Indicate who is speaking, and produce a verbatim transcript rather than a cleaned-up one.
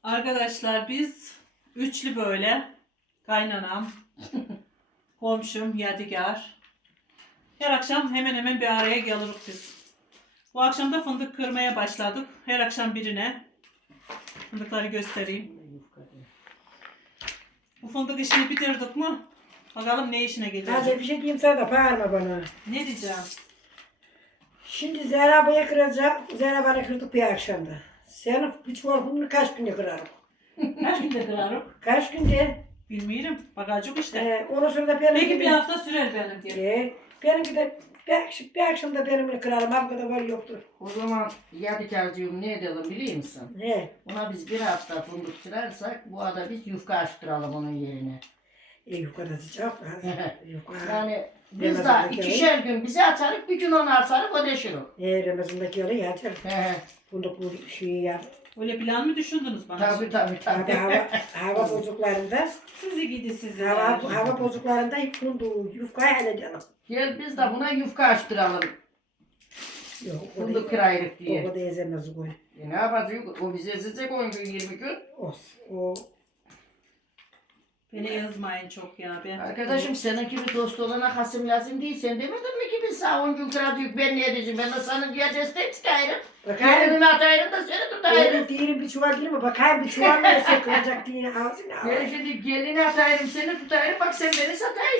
Speaker 1: Arkadaşlar biz üçlü böyle kaynanam, komşum Yadigar. Her akşam hemen hemen bir araya geliriz biz. Bu akşam da fındık kırmaya başladık. Her akşam birine. Fındıkları göstereyim. Bu fındık işini bitirdik mi? Bakalım ne işine gelecek.
Speaker 2: Hadi bir şey diyeyim sana da bağırma bana.
Speaker 1: Ne diyeceğim?
Speaker 2: Şimdi Zehra'ya kıracağım. Zehra bana kırdık bir akşamda. Senin bir çuval fındığı kaç günde kırarım?
Speaker 1: Kaç günde kırarım?
Speaker 2: Kaç günde?
Speaker 1: Bilmiyorum. Bakacak işte.
Speaker 2: Ee, ondan sonra da benim
Speaker 1: Belki
Speaker 2: gibi-
Speaker 1: bir hafta sürer benim diye.
Speaker 2: Ee, benimki de bir, akşam, bir akşamda benimle kırarım. Arkada var yoktur.
Speaker 3: O zaman Yadigar'cığım ne edelim biliyor musun?
Speaker 2: Ne?
Speaker 3: Ona biz bir hafta fındık sırarsak bu arada biz yufka açtıralım onun yerine.
Speaker 2: E yukarıda sıcak var. Yukarı.
Speaker 3: Yani biz de
Speaker 2: Ramazan'daki
Speaker 3: ikişer gün bize açarık, bir gün onu açarık, o deşirik.
Speaker 2: E Ramazan'daki öyle yatar.
Speaker 3: He he.
Speaker 2: Bunduk bu şeyi yap.
Speaker 1: Öyle plan mı düşündünüz bana?
Speaker 3: Tabii tabii
Speaker 2: Abi
Speaker 3: tabii.
Speaker 2: hava, hava bozuklarında,
Speaker 1: Sizi gidi sizi.
Speaker 2: hava,
Speaker 1: ya.
Speaker 2: hava bozuklarında fundu yufkayı halledelim.
Speaker 3: Gel biz de buna yufka açtıralım.
Speaker 2: Yok, o
Speaker 3: Fındık
Speaker 2: da,
Speaker 3: kırayırık diye.
Speaker 2: o da ezemez koy.
Speaker 3: E ne yapacağız? O bize ezecek on gün yirmi gün.
Speaker 2: Olsun. O
Speaker 1: Beni yazmayın çok ya. Ben
Speaker 3: Arkadaşım senin gibi dost olana hasım lazım değil. Sen demedin mi ki biz sana on gün kıradık, ben ne edeceğim? Ben de sana diye destek çıkarım.
Speaker 2: bakayım.
Speaker 3: Gelinin atayırım da seni tutayırım.
Speaker 2: Benim değilim bir çuval değil mi? Bakayım bir çuval mı sıkılacak diye ağzını al.
Speaker 3: Ben şimdi gelini atayırım, seni tutayırım. Bak sen beni satayım.